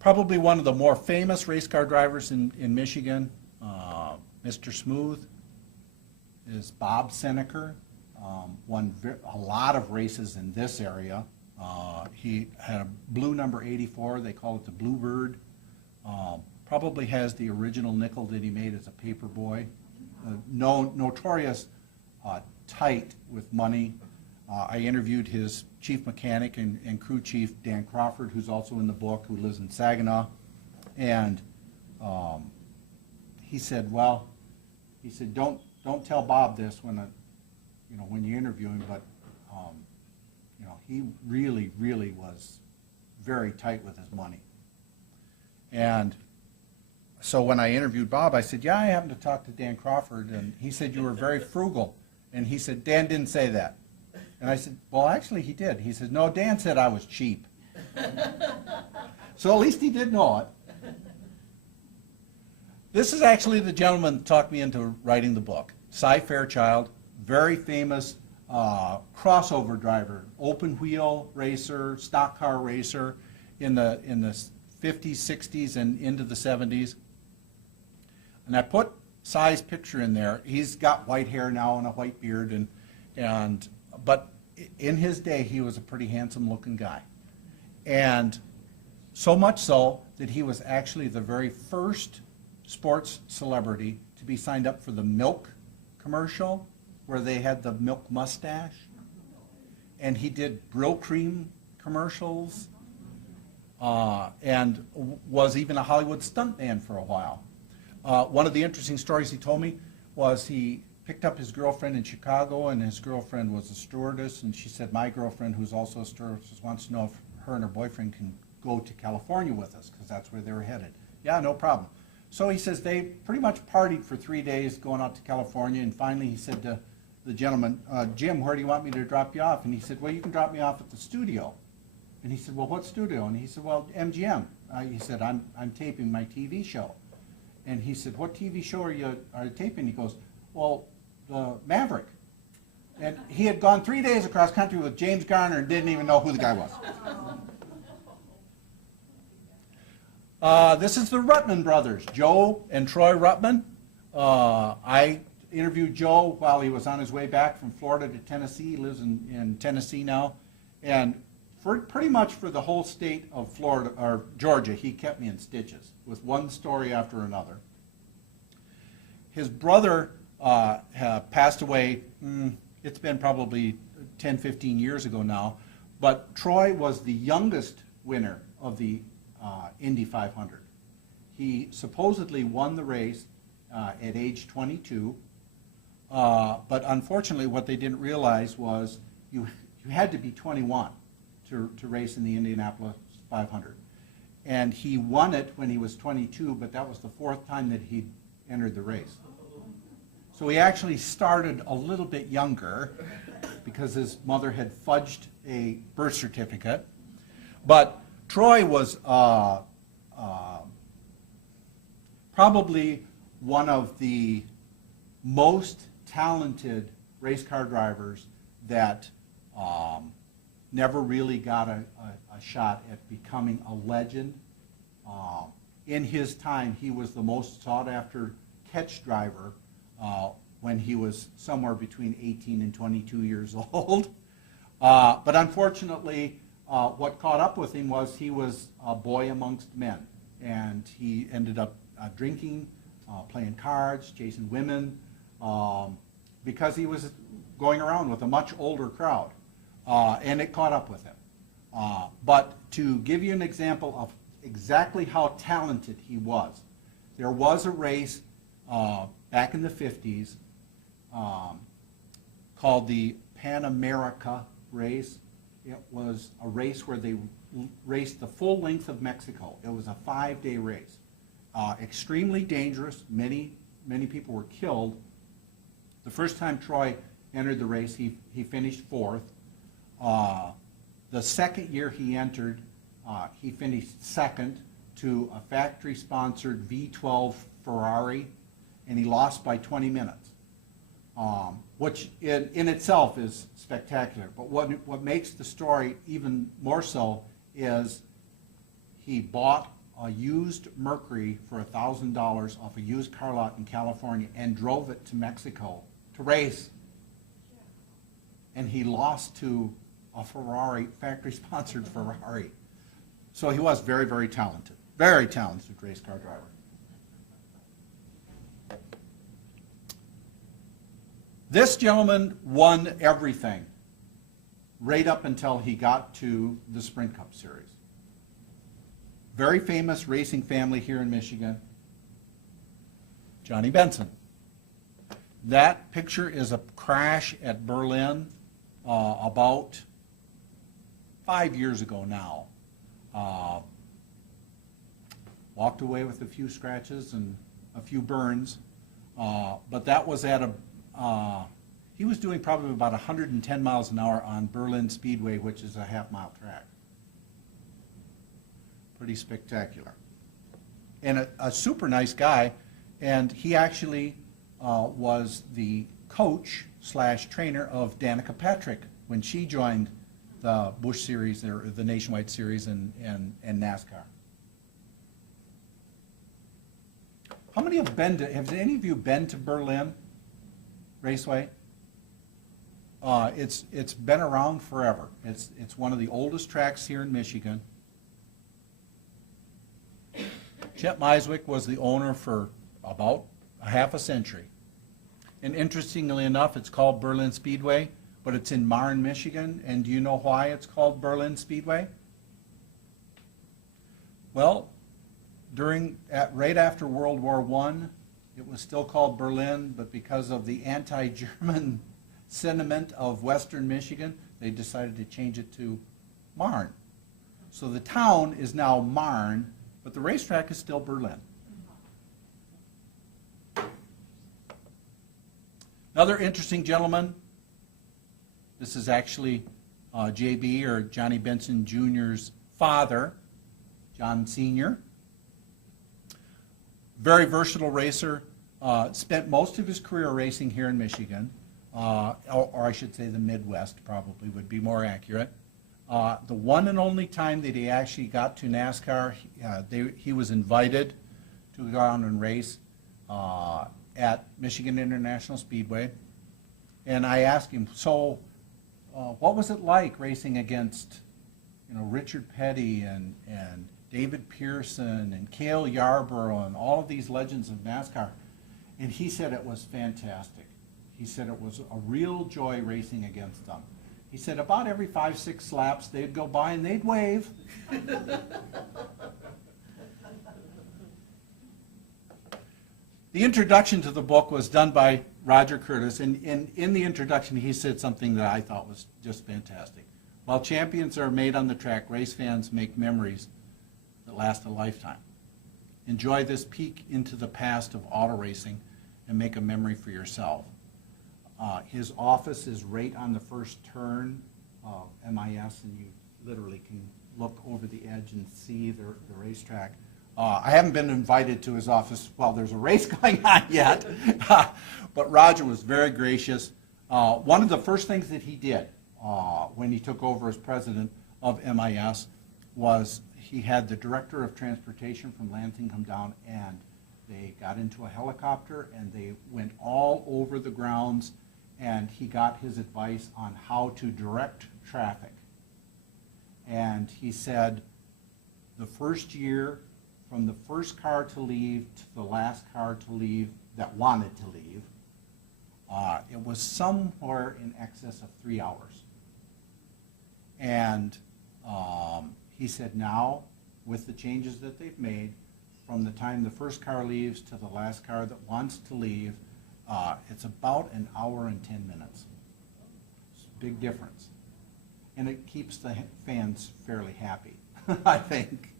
Probably one of the more famous race car drivers in Michigan, Mr. Smooth, is Bob Seneker. Won a lot of races in this area. He had a blue number 84, they call it the Bluebird. Probably has the original nickel that he made as a paper boy. Notorious tight with money. I interviewed his chief mechanic and crew chief, Dan Crawford, who's also in the book, who lives in Saginaw. And he said, well, he said, don't tell Bob this when when you interview him, but he really, really was very tight with his money. And so when I interviewed Bob, I said, yeah, I happened to talk to Dan Crawford, and he said you were very frugal. And he said, Dan didn't say that. And I said, well, actually he did. He said, no, Dan said I was cheap. So at least he did know it. This is actually the gentleman that talked me into writing the book. Cy Fairchild, very famous crossover driver, open wheel racer, stock car racer in the 50s, 60s, and into the 70s. And I put Cy's picture in there. He's got white hair now and a white beard, but in his day he was a pretty handsome looking guy. And so much so that he was actually the very first sports celebrity to be signed up for the milk commercial where they had the milk mustache. And he did Brill Cream commercials and was even a Hollywood stuntman for a while. One of the interesting stories he told me was he picked up his girlfriend in Chicago, and his girlfriend was a stewardess, and she said, my girlfriend, who's also a stewardess, wants to know if her and her boyfriend can go to California with us, because that's where they were headed. Yeah, no problem. So he says they pretty much partied for 3 days going out to California, and finally he said to the gentleman, Jim, where do you want me to drop you off? And he said, well, you can drop me off at the studio. And he said, well, what studio? And he said, well, MGM. He said, I'm taping my TV show. And he said, what TV show are you taping? He goes, well, the Maverick. And he had gone 3 days across country with James Garner and didn't even know who the guy was. This is the Ruttman brothers, Joe and Troy Ruttman. I interviewed Joe while he was on his way back from Florida to Tennessee. He lives in Tennessee now. And pretty much for the whole state of Florida, or Georgia, he kept me in stitches with one story after another. His brother passed away, it's been probably 10, 15 years ago now, but Troy was the youngest winner of the Indy 500. He supposedly won the race at age 22, but unfortunately what they didn't realize was you had to be 21 to race in the Indianapolis 500. And he won it when he was 22, but that was the 4th time that he'd entered the race. So he actually started a little bit younger because his mother had fudged a birth certificate. But Troy was probably one of the most talented race car drivers that never really got a shot at becoming a legend. In his time, he was the most sought-after catch driver when he was somewhere between 18 and 22 years old. But unfortunately, what caught up with him was he was a boy amongst men, and he ended up drinking, playing cards, chasing women, because he was going around with a much older crowd, and it caught up with him. But to give you an example of exactly how talented he was, there was a race back in the 50s called the Pan America race. It was a race where they raced the full length of Mexico. It was a 5-day race. Extremely dangerous. Many people were killed. The first time Troy entered the race, he finished 4th. The second year he entered, he finished 2nd to a factory-sponsored V12 Ferrari, and he lost by 20 minutes, which in itself is spectacular. But what makes the story even more so is he bought a used Mercury for $1,000 off a used car lot in California and drove it to Mexico to race. And he lost to a Ferrari, factory-sponsored Ferrari. So he was very, very talented race car driver. This gentleman won everything right up until he got to the Sprint Cup Series. Very famous racing family here in Michigan, Johnny Benson. That picture is a crash at Berlin about 5 years ago now. Walked away with a few scratches and a few burns, but that was at a, he was doing probably about 110 miles an hour on Berlin Speedway, which is a half-mile track. Pretty spectacular. And a super nice guy, and he actually was the coach / trainer of Danica Patrick when she joined the Busch Series, or the Nationwide Series, and NASCAR. How many have been to, have any of you been to Berlin Raceway? It's been around forever. It's one of the oldest tracks here in Michigan. Chet Meiswick was the owner for about a half a century. And interestingly enough, it's called Berlin Speedway, but it's in Marne, Michigan. And do you know why it's called Berlin Speedway? Well, right after World War I, it was still called Berlin, but because of the anti-German sentiment of Western Michigan, they decided to change it to Marne. So the town is now Marne, but the racetrack is still Berlin. Another interesting gentleman, this is actually JB, or Johnny Benson Jr.'s father, John Sr. Very versatile racer, spent most of his career racing here in Michigan, or I should say the Midwest probably would be more accurate. The one and only time that he actually got to NASCAR, he was invited to go out and race at Michigan International Speedway. And I asked him, so what was it like racing against, Richard Petty and David Pearson and Cale Yarborough and all of these legends of NASCAR? And he said it was fantastic. He said it was a real joy racing against them. He said about every 5-6 laps, they'd go by and they'd wave. The introduction to the book was done by Roger Curtis, and in the introduction he said something that I thought was just fantastic. While champions are made on the track, race fans make memories that last a lifetime. Enjoy this peek into the past of auto racing and make a memory for yourself. His office is right on the first turn of MIS, and you literally can look over the edge and see the racetrack. I haven't been invited to his office while there's a race going on yet, but Roger was very gracious. One of the first things that he did when he took over as president of MIS was he had the director of transportation from Lansing come down, and they got into a helicopter and they went all over the grounds, and he got his advice on how to direct traffic. And he said the first year, from the first car to leave to the last car to leave that wanted to leave, it was somewhere in excess of 3 hours. And he said now, with the changes that they've made, from the time the first car leaves to the last car that wants to leave, it's about 1 hour and 10 minutes. It's a big difference. And it keeps the fans fairly happy, I think.